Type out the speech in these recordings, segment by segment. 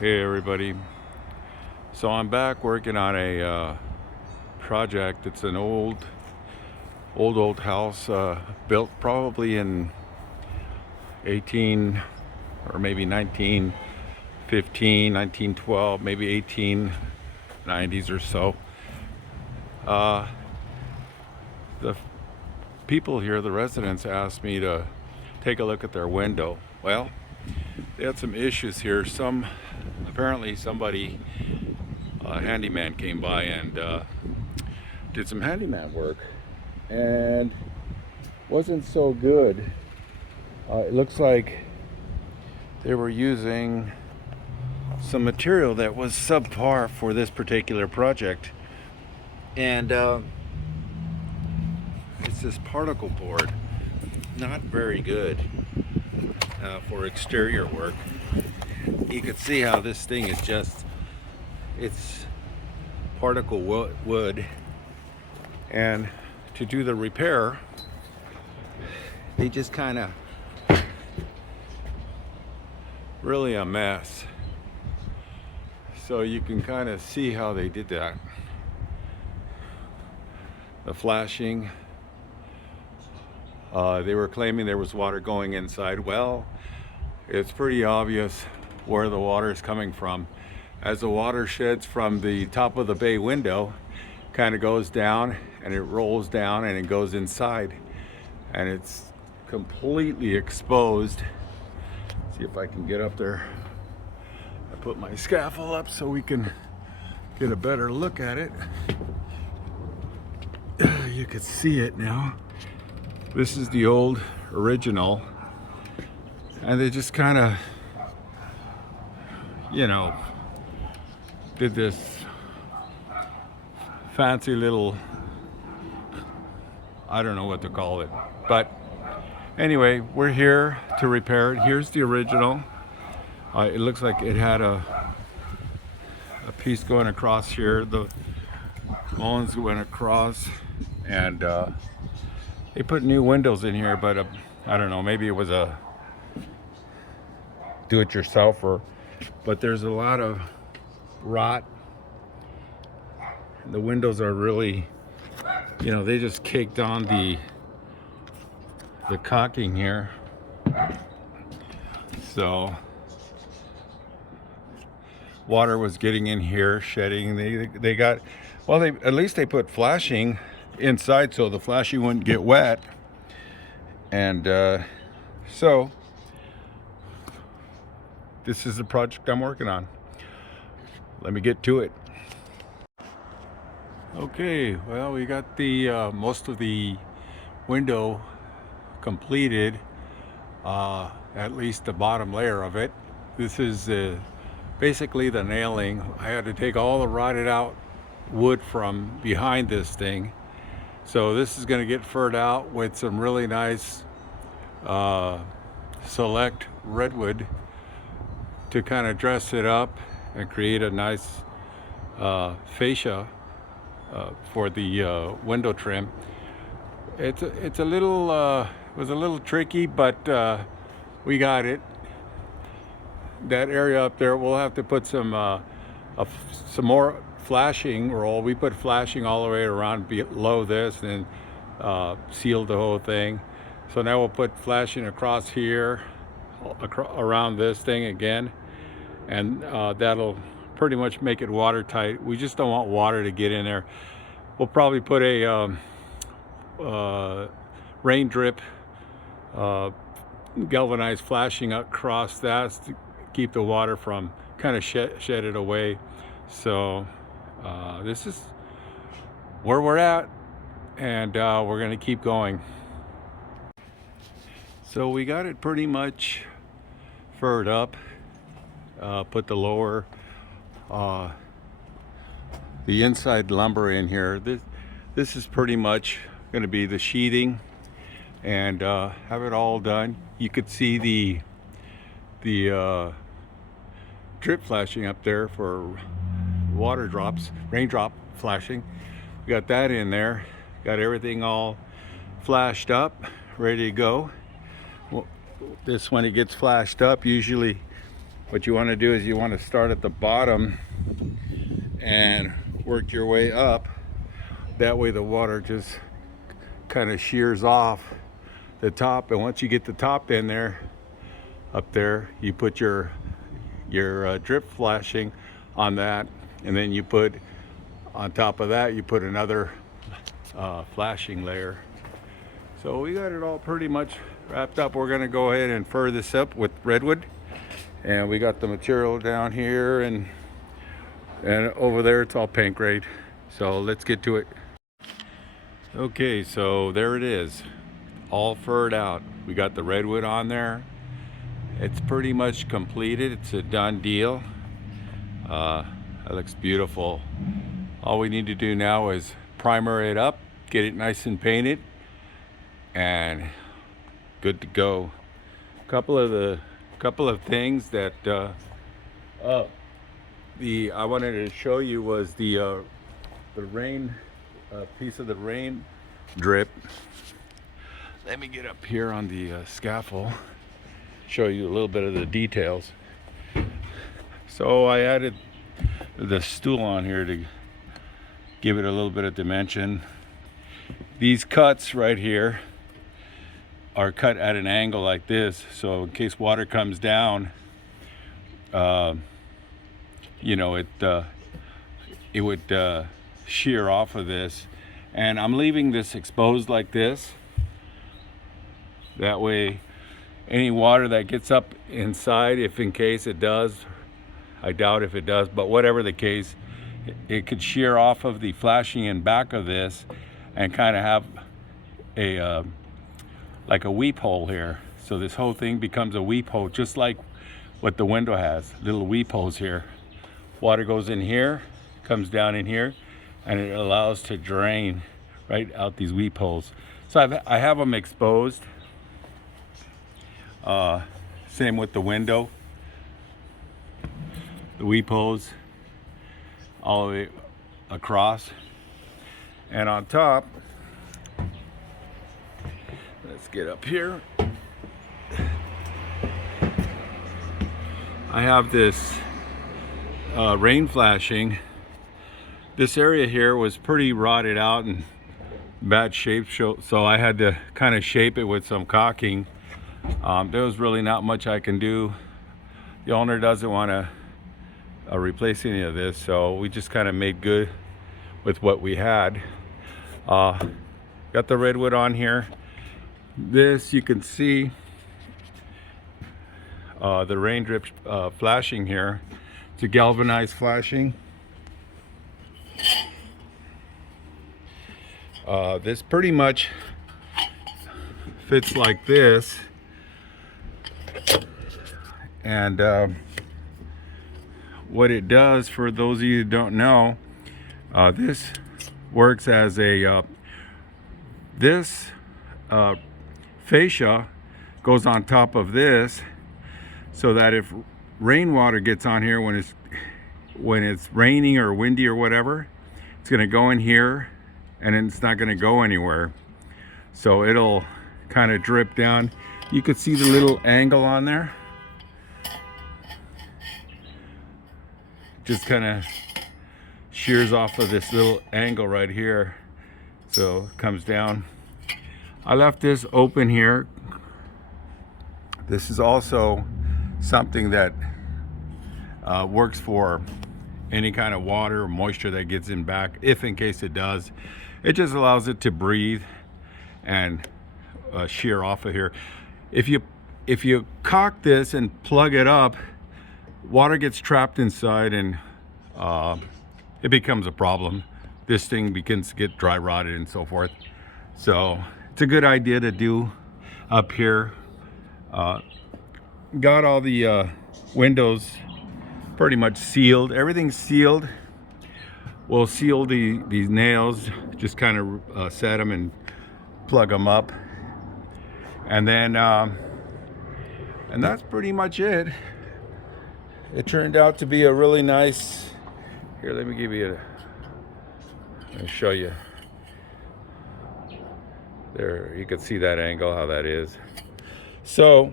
Hey everybody. So I'm back working on a project. It's an old house built probably in 18 or maybe 1915, 1912, maybe 1890s or so. Uh, the people here, the residents, asked me to take a look at their window. Well, they had some issues here. Apparently somebody, a handyman, came by and did some handyman work and wasn't so good. It looks like they were using some material that was subpar for this particular project, and it's this particle board, not very good for exterior work. You can see how this thing is it's particle wood, and to do the repair they just kind of really a mess. So you can kind of see how they did that. The flashing, they were claiming there was water going inside. Well, it's pretty obvious where the water is coming from. As the water sheds from the top of the bay window, kind of goes down and it rolls down and it goes inside, and it's completely exposed. See if I can get up there. I put my scaffold up so we can get a better look at it. You can see it now. This is the old original, and they just kind of, did this fancy little, I don't know what to call it, but anyway, we're here to repair it. Here's the original. It looks like it had a piece going across here. The bones went across, and they put new windows in here, but I don't know, maybe it was a do-it-yourselfer, but there's a lot of rot. The windows are really, they just caked on the caulking here. So water was getting in here, shedding. They got, well, at least they put flashing inside so the flashing wouldn't get wet. And so this is the project I'm working on. Let me get to it. Okay, well, we got the most of the window completed, at least the bottom layer of it. This is basically the nailing. I had to take all the rotted out wood from behind this thing. So this is going to get furred out with some really nice select redwood to kind of dress it up and create a nice fascia for the window trim. It's a little it was a little tricky, but we got it. That area up there, we'll have to put some more flashing roll. We put flashing all the way around below this and sealed the whole thing. So now we'll put flashing across here, around this thing again, and that'll pretty much make it watertight. We just don't want water to get in there. We'll probably put a rain drip galvanized flashing across that to keep the water from kind of shed it away. So this is where we're at, and we're going to keep going. So we got it pretty much furred up. Put the lower the inside lumber in here. This is pretty much going to be the sheathing, and have it all done. You could see the drip flashing up there for water drops, raindrop flashing. We got that in there. Got everything all flashed up, ready to go. Well, this, when it gets flashed up, usually what you want to do is you want to start at the bottom and work your way up. That way the water just kind of shears off the top, and once you get the top in there, up there, you put your drip flashing on that, and then you put on top of that, you put another flashing layer. So we got it all pretty much wrapped up. We're going to go ahead and fur this up with redwood, and we got the material down here, and over there it's all paint grade. So let's get to it. Okay, so there it is, all furred out. We got the redwood on there. It's pretty much completed. It's a done deal. It looks beautiful. All we need to do now is primer it up, get it nice and painted, and good to go. Couple of things that I wanted to show you was the rain piece of the rain drip. Let me get up here on the scaffold, show you a little bit of the details. So I added the stool on here to give it a little bit of dimension. These cuts right here are cut at an angle like this, so in case water comes down, you know, it would shear off of this. And I'm leaving this exposed like this. That way any water that gets up inside, if in case it does, I doubt if it does, but whatever the case, it could shear off of the flashing in back of this and kind of have a like a weep hole here. So this whole thing becomes a weep hole, just like what the window has, little weep holes here. Water goes in here, comes down in here, and it allows to drain right out these weep holes. So I have them exposed. Same with the window. The weep holes all the way across. And on top, let's get up here. I have this rain flashing. This area here was pretty rotted out and bad shape, so I had to kind of shape it with some caulking. There was really not much I can do. The owner doesn't want to replace any of this, so we just kind of made good with what we had. Got the redwood on here. This, you can see the rain drip flashing here. It's a galvanized flashing. This pretty much fits like this, and what it does, for those of you who don't know, this works as a this fascia goes on top of this, so that if rainwater gets on here when it's raining or windy or whatever, it's going to go in here and it's not going to go anywhere. So it'll kind of drip down. You could see the little angle on there. Just kind of shears off of this little angle right here. So it comes down. I left this open here. This is also something that works for any kind of water or moisture that gets in back, if in case it does. It just allows it to breathe and shear off of here. If you caulk this and plug it up, water gets trapped inside, and it becomes a problem. This thing begins to get dry rotted and so forth. So it's a good idea to do up here. Got all the windows pretty much sealed. Everything's sealed. We'll seal these nails, just kind of set them and plug them up, and then and that's pretty much it. It turned out to be a really nice. Here, let me give you I'll show you. There, you can see that angle, how that is. So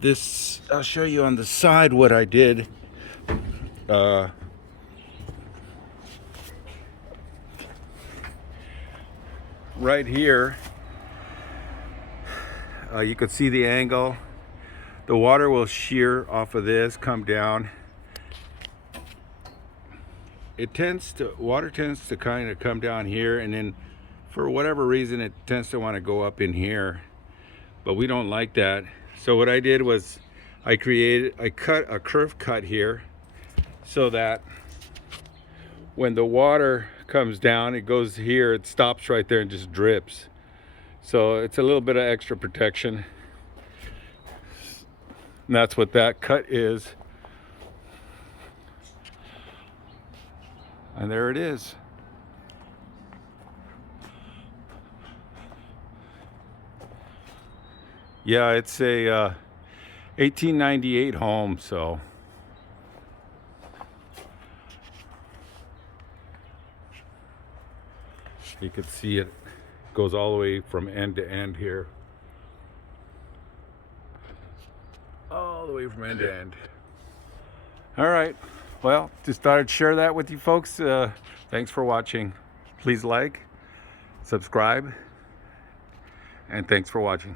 this, I'll show you on the side what I did. Right here, you can see the angle. The water will shear off of this, come down. Water tends to kind of come down here, and then for whatever reason it tends to want to go up in here, but we don't like that. So what I did was I cut a curved cut here so that when the water comes down, it goes here, it stops right there and just drips. So it's a little bit of extra protection. And that's what that cut is. And there it is. Yeah, it's a 1898 home, so you can see it goes all the way from end to end here. All the way from end to end. All right, well, just thought I'd share that with you folks. Thanks for watching. Please like, subscribe, and thanks for watching.